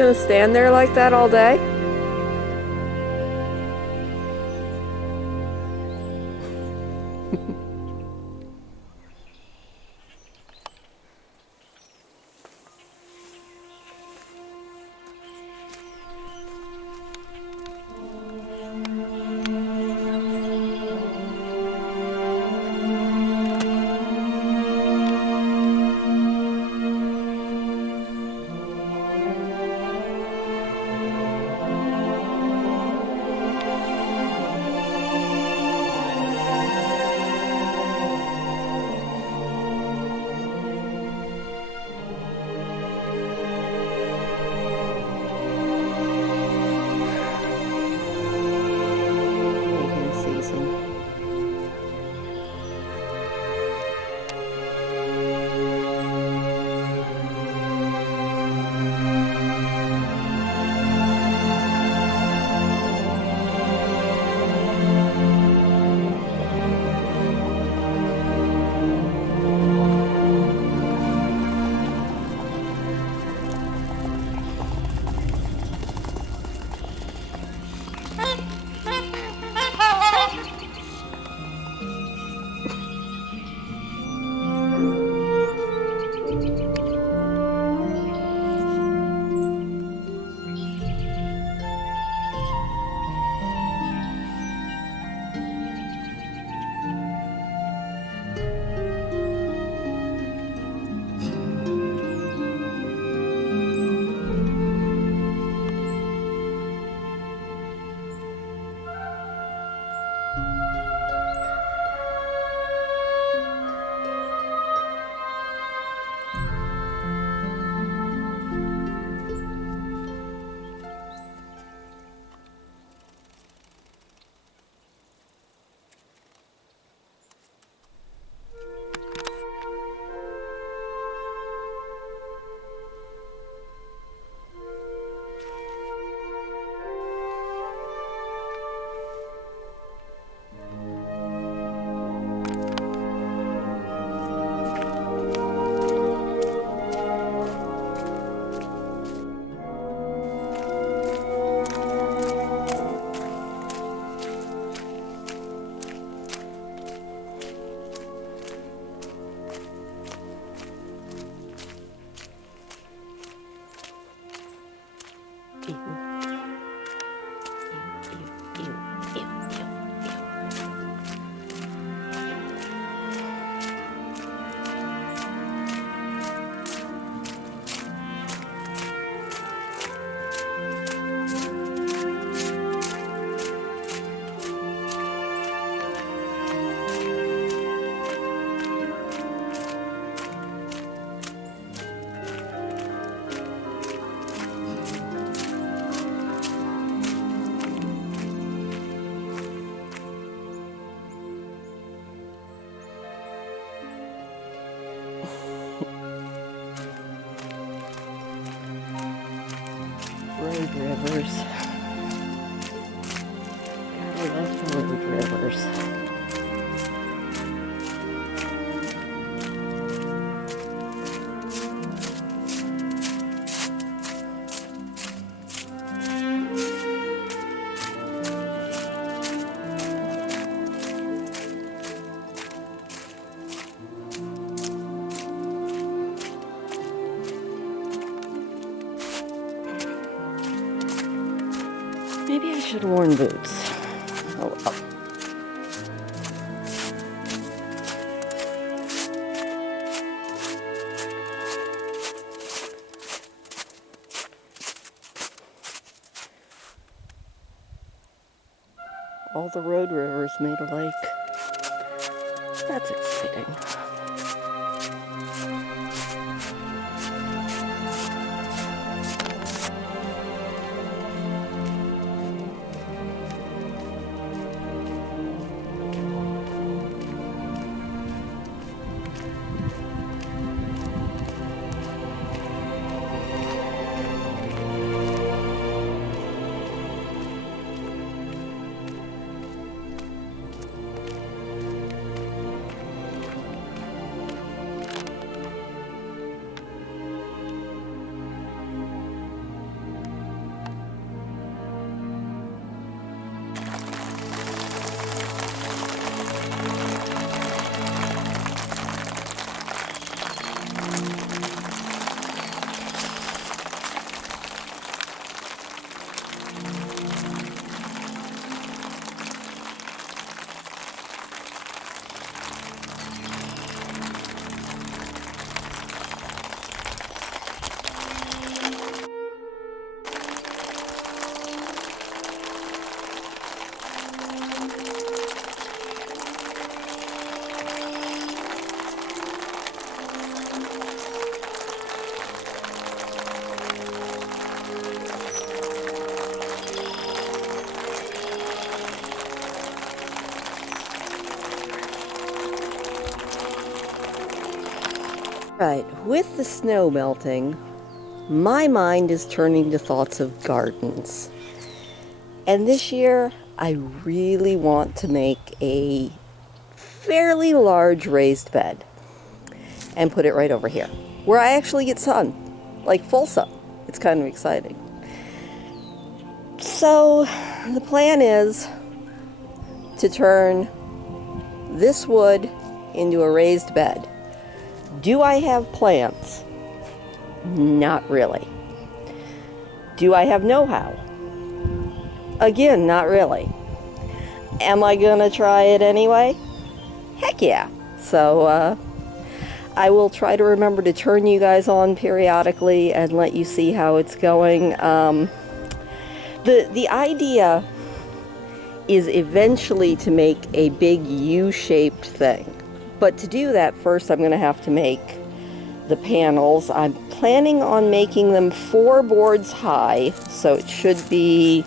gonna stand there like that all day? Road rivers. Gotta love the road rivers. Maybe I should have worn boots. Oh well. All the road rivers made a lake. That's exciting. Right, with the snow melting, my mind is turning to thoughts of gardens. And this year, I really want to make a fairly large raised bed and put it right over here, where I actually get sun, like full sun. It's kind of exciting. So, the plan is to turn this wood into a raised bed. Do I have plants? Not really. Do I have know-how? Again, not really. Am I gonna try it anyway? Heck yeah. So, I will try to remember to turn you guys on periodically and let you see how it's going. The idea is eventually to make a big U-shaped thing. But to do that, first I'm going to have to make the panels. I'm planning on making them 4 boards high, so it should be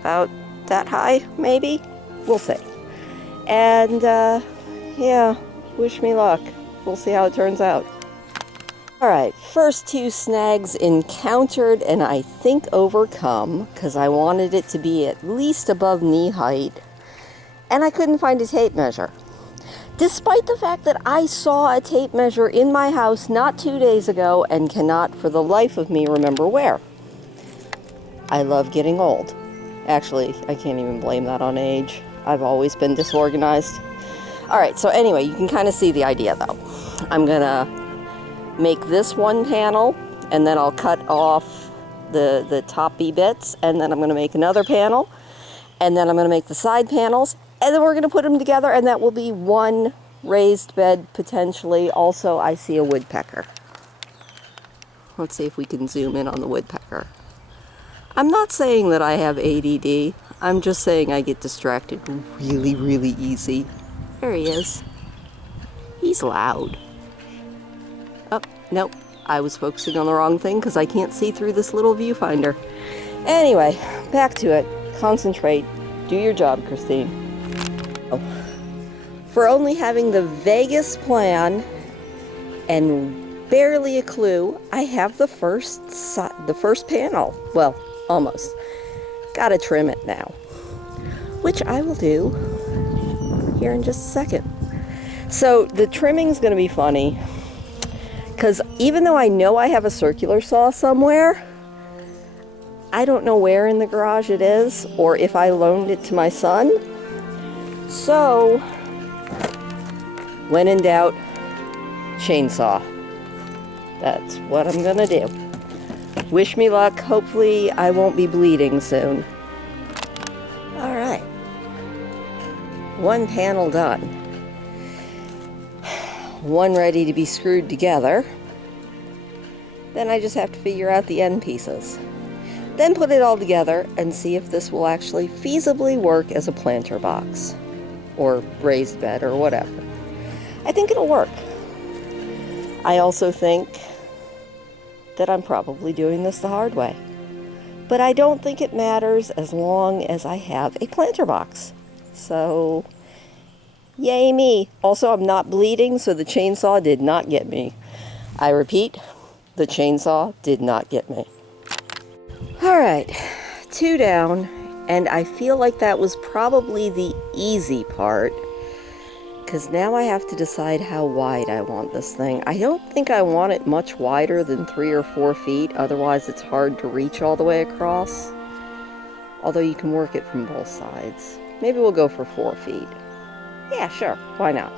about that high, maybe? We'll see. And, yeah, wish me luck. We'll see how it turns out. Alright, first 2 snags encountered and I think overcome, because I wanted it to be at least above knee height, and I couldn't find a tape measure. Despite the fact that I saw a tape measure in my house not 2 days ago and cannot for the life of me remember where. I love getting old. Actually, I can't even blame that on age. I've always been disorganized. Alright, so anyway, you can kind of see the idea though. I'm gonna make this one panel, and then I'll cut off the toppy bits, and then I'm gonna make another panel, and then I'm gonna make the side panels, and then we're gonna put them together, and that will be one raised bed potentially. Also, I see a woodpecker. Let's see if we can zoom in on the woodpecker. I'm not saying that I have ADD. I'm just saying I get distracted really, really easy. There he is. He's loud. Oh, nope. I was focusing on the wrong thing because I can't see through this little viewfinder. Anyway, back to it. Concentrate. Do your job, Christine. Oh. For only having the vaguest plan and barely a clue, I have the first panel. Well, almost. Gotta trim it now, which I will do here in just a second. So the trimming's gonna be funny, because even though I know I have a circular saw somewhere, I don't know where in the garage it is, or if I loaned it to my son. So, when in doubt, chainsaw. That's what I'm gonna do. Wish me luck. Hopefully I won't be bleeding soon. Alright. One panel done. One ready to be screwed together. Then I just have to figure out the end pieces. Then put it all together and see if this will actually feasibly work as a planter box. Or raised bed or whatever. I think it'll work. I also think that I'm probably doing this the hard way. But I don't think it matters as long as I have a planter box. So, yay me. Also, I'm not bleeding, so the chainsaw did not get me. I repeat, the chainsaw did not get me. Alright, 2 down, and I feel like that was probably the easy part, because now I have to decide how wide I want this thing. I don't think I want it much wider than 3 or 4 feet, otherwise it's hard to reach all the way across. Although you can work it from both sides. Maybe we'll go for 4 feet. Yeah, sure, why not?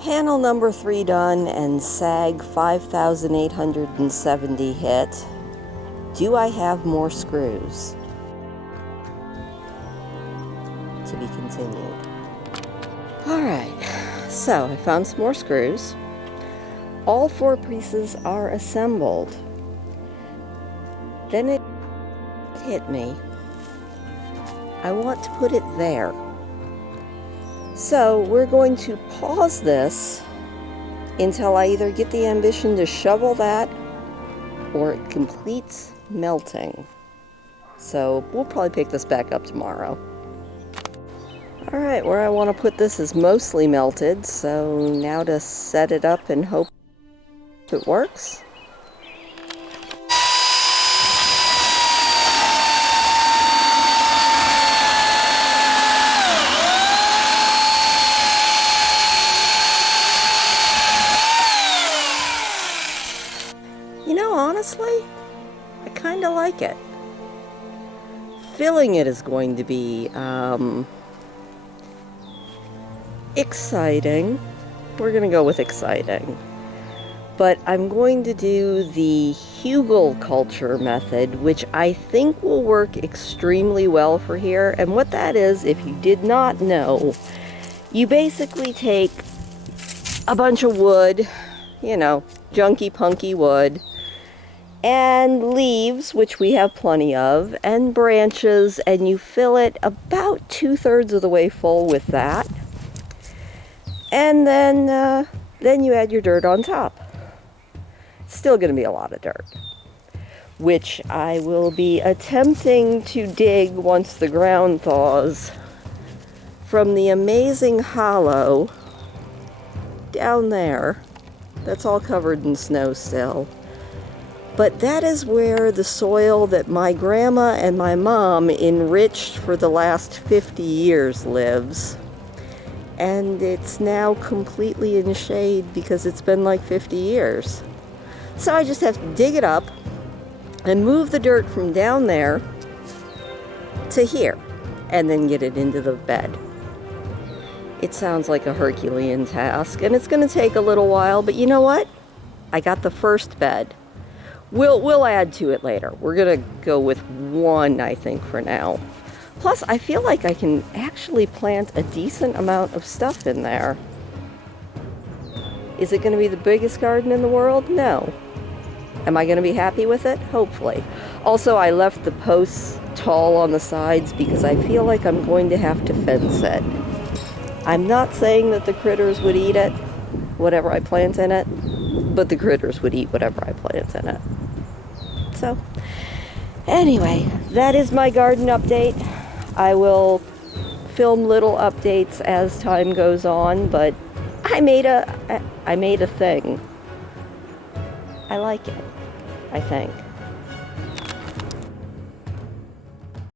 Panel number 3 done, and sag 5,870 hit. Do I have more screws? To be continued. Alright, so I found some more screws. All 4 pieces are assembled. Then it hit me. I want to put it there. So we're going to pause this until I either get the ambition to shovel that or it completes melting. So we'll probably pick this back up tomorrow. Alright, where I want to put this is mostly melted, so now to set it up and hope it works. You know, honestly, I kind of like it. Filling it is going to be exciting. We're going to go with exciting. But I'm going to do the hugel culture method, which I think will work extremely well for here. And what that is, if you did not know, you basically take a bunch of wood, you know, junky punky wood, and leaves, which we have plenty of, and branches, and you fill it about 2/3 of the way full with that. And then you add your dirt on top. Still going to be a lot of dirt, which I will be attempting to dig once the ground thaws from the amazing hollow down there. That's all covered in snow still. But that is where the soil that my grandma and my mom enriched for the last 50 years lives. And it's now completely in shade because it's been like 50 years. So I just have to dig it up and move the dirt from down there to here and then get it into the bed. It sounds like a Herculean task, and it's going to take a little while, but you know what? I got the first bed. We'll add to it later. We're going to go with one, I think, for now. Plus, I feel like I can actually plant a decent amount of stuff in there. Is it going to be the biggest garden in the world? No. Am I going to be happy with it? Hopefully. Also, I left the posts tall on the sides because I feel like I'm going to have to fence it. I'm not saying that the critters would eat it, whatever I plant in it, but the critters would eat whatever I plant in it. So, anyway, that is my garden update. I will film little updates as time goes on, but I made a thing. I like it, I think.